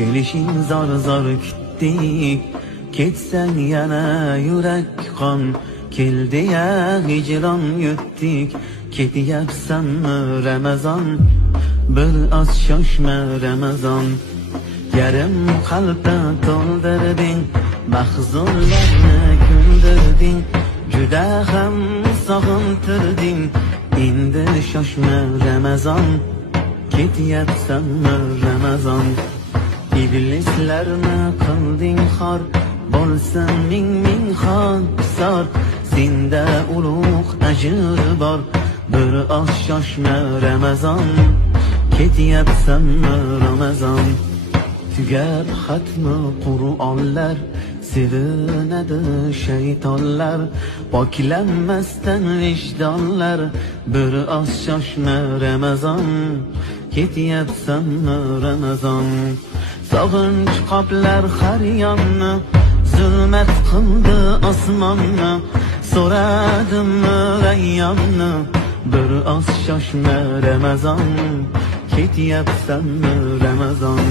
Kelishing zor zor kutdik, ketsang yana yurak qon. Keldi ya hijron yutdik, ketyapsanmi Ramazon? Bir oz shoshma Ramazon. Yarim qalbda to'ldirding, mahzunlarni kuldirding, juda ham sog'intirding. Endi shoshma Ramazon, ketyapsanmi Ramazon? Iblislarni qilding xor, bo'lsin ming xor. Senda ulug' ajr bor, bir oz shoshma Ramazon, ketyapsanmi Ramazon? Tugab xatmi Qur'onlar, sevinadi shaytonlar, poklanmasdan vijdonlar. Bir oz shoshma Ramazon, ketyapsanmi Ramazon? Sog'inch qoplar har yonni, zulmat qildi osmonni. So'radim rayyonni, bir oz shoshma Ramazon, ketyapsanmi Ramazon?